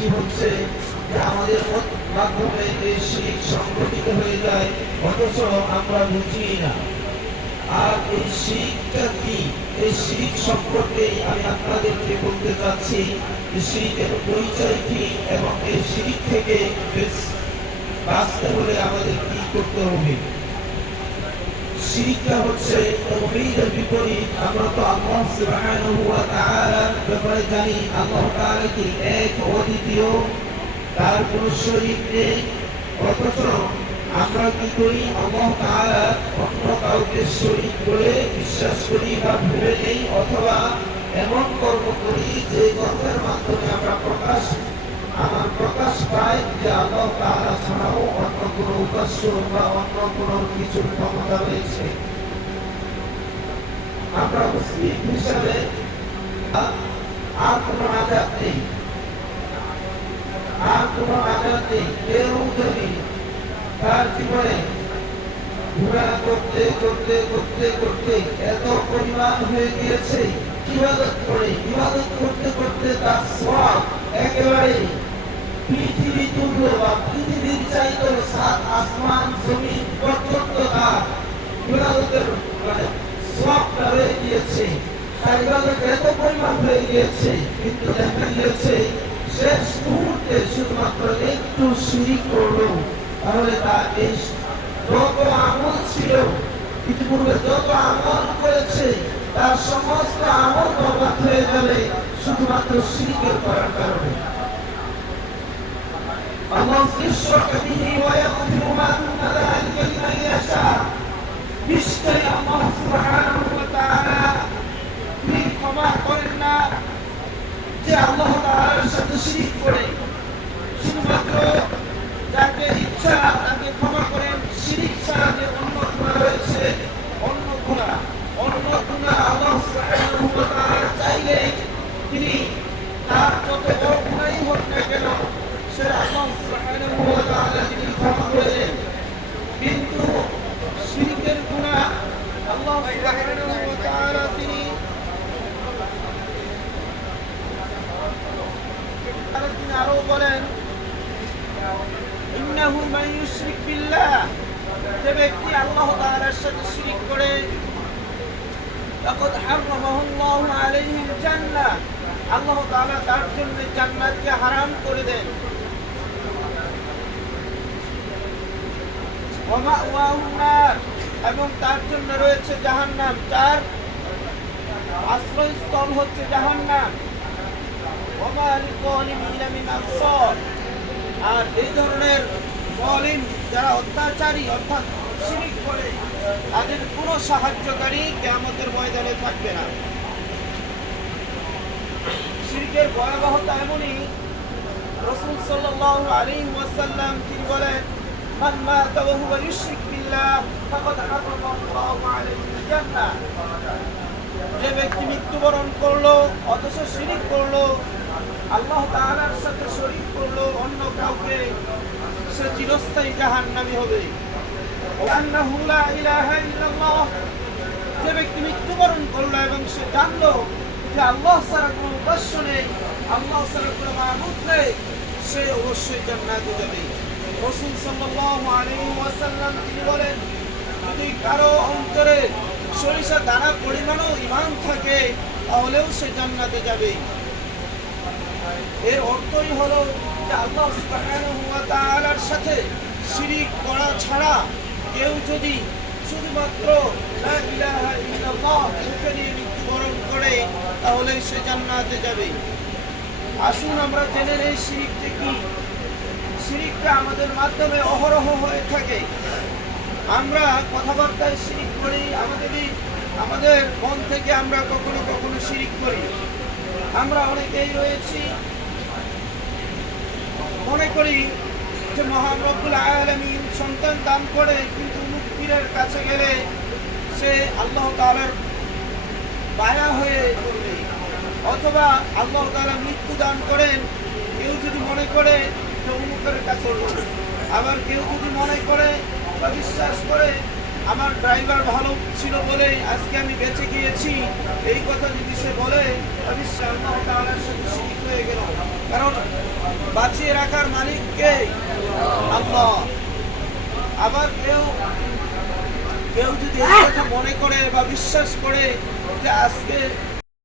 শিরকটি হচ্ছে যে আমাদের মাধ্যমে এই শিরক সংগঠিত হয়ে যায়, অথচ আমরা বুঝি না। আর এই শিরকটা কি, এই শিরক সম্পর্কে আমি আপনাদেরকে বলতে চাচ্ছি যে শিরকের পরিচয় কি এবং এই শিরক থেকে বাঁচতে হলে আমাদের কি করতে হবে। শিরকটা হচ্ছে তাওহীদের বিপরীত। আমরা তো আল্লাহ সুবহানাহু ওয়া তাআলার ব্যাপারে জানি, আল্লাহ তাআলা কি এক অদ্বিতীয়, তার কোনো শরীক নেই। অথচ আমরা কি করি, আল্লাহ তাআলা অন্য কাউকে শরীক বলে বিশ্বাস করি বা ভেবে নেই, অথবা এমন কর্ম করি যে কর্মের মাধ্যমে আমরা প্রকাশ পাই যে আল্লাহ তাআলা ছাড়াও অন্য কোনো উপাস্য বা অন্য কোনো কিছুর ক্ষমতা রয়েছে। আমরা মুসলিম হিসাবে আর কোনো আযাব নেই, আর কোনো আযাব নেই। কেউ যদি তার জীবনে গুনাহ করতে করতে করতে করতে এত পরিমাণ হয়ে গিয়েছে, ইবাদত করতে করতে তার সওয়াব একেবারে পৃথিবী তুল্য বা পৃথিবীর চাইতে সাত আসমান জমিন পর্যন্ত তার ইবাদতের সওয়াবটা হয়ে গিয়েছে, তার ইবাদত এত পরিমাণ হয়ে গিয়েছে, কিন্তু দেখা গিয়েছে শেষ মুহূর্তে শুধুমাত্র একটু শিরক করলো, তাহলে তার এই যত আমল ছিল, ইতিপূর্বে যত আমল করেছে, তার সমস্ত আমল বরবাদ হয়ে যাবে শুধুমাত্র শিরকের করার কারণে। আল্লাহ ইশরাক বিহি ওয়া ইয়াগফিরু মা দুনা যালিকা লিমান ইয়াশা। নিশ্চয়ই আল্লাহ সুবহানাহু ওয়া তাআলা তিনি ক্ষমা করেন না যে আল্লাহ তাআলার সাথে শিরক করে। শুধুমাত্র যাকে ইচ্ছা তাকে ক্ষমা করেন। শিরক ছাড়া যে অন্য গুনাহ রয়েছে, অন্য গুনাহ আল্লাহ সুবহানাহু ওয়া তাআলা চাইলে তিনি তার যত বড় গুনাহই হোক না কেন সেটা আল্লাহ সুবহানাহু ওয়া তাআলা তিনি ক্ষমা করে দেন। কিন্তু শিরকের গুনাহ আল্লাহ সুবহানাহু ওয়া তাআলা তিনি আরো বলেন, ইন্নাহু মান ইউশরিক বিল্লাহ, যে ব্যক্তি আল্লাহ তাআলার সাথে শিরক করে, লাকাদ হারামাহুল্লাহু আলাইহিল জান্নাহ, আল্লাহ তাআলা তার জন্য জান্নাতকে হারাম করে দেন। ওয়া মাওয়াহুন নার, এবং তার জন্য রয়েছে জাহান্নাম, যার আশ্রয়স্থল হচ্ছে জাহান্নাম। ওয়া মা লিযালিমিনা মিন আনসার, আর এই ধরনের জালিম যারা অত্যাচারী অর্থাৎ শিরক করে, তাদের কোনো সাহায্যকারী কিয়ামতের ময়দানে থাকবে না। শিরকের ভয়াবহতা এমনই, রাসূল সাল্লাল্লাহু আলাইহি ওয়াসাল্লাম তিনি বলেন, মান মাতা ওয়া হুয়া ইউশরিক বিল্লাহ ফাকাদ হারামাল্লাহু আলাইহিল জান্নাহ, যে ব্যক্তি মৃত্যুবরণ করলো অথচ শিরক করলো, আল্লাহ তাআলার সাথে শরীক করলো অন্য কাউকে, সে চিরস্থায়ী জাহান্নামী হবে। আন্নাহু লা ইলাহা ইল্লাল্লাহ, যে ব্যক্তি মৃত্যুবরণ করলো এবং সে জানলো যে আল্লাহ ছাড়া কোনো উপাস্য নেই, আল্লাহ ছাড়া কোনো মাবুদ নেই, সে অবশ্যই জান্নাতে যাবে। রাসূল সাল্লাল্লাহু আলাইহি ওয়াসাল্লাম তিনি বলেন, যদি কারো অন্তরে সরিষা দানা পরিমাণও ঈমান থাকে তাহলেও সে জান্নাতে যাবে। এর অর্থই হলো যে আল্লাহ সুবহানাহু ওয়া তাআলার সাথে শিরক করা ছাড়া কেউ যদি শুধুমাত্র লা ইলাহা ইল্লাল্লাহ মুখে নিয়ে মৃত্যুবরণ করে তাহলে সে জান্নাতে যাবে। আসুন আমরা জেনে নেই শিরকটা কি। শিরকটা আমাদের মাধ্যমে অহরহ হয়ে থাকে। আমরা কথাবার্তায় শিরক করি, আমাদের মন থেকে আমরা কখনো কখনো শিরক করি। আমরা অনেকেই রয়েছি মনে করি যে মহান রব্বুল আলামিন সন্তান দান করে, কিন্তু মুক্তির কাছে গেলে সে আল্লাহ তাআলার বায়া হয়ে পড়বে, অথবা আল্লাহ তাআলা মৃত্যু দান করেন। কেউ যদি মনে করে যে অমুকের কাছে, আবার কেউ যদি মনে করে বা বিশ্বাস করে আমার ড্রাইভার ভালো ছিল বলে আজকে আমি বেঁচে গিয়েছি, এই কথা যদি সে বলে, অবশ্যই আল্লাহ তাআলার সাথে শিরক হয়ে গেল। কারণ বাঁচিয়ে রাখার মালিক কে? আল্লাহ। আবার কেউ কেউ যদি এই কথা মনে করে বা বিশ্বাস করে যে আজকে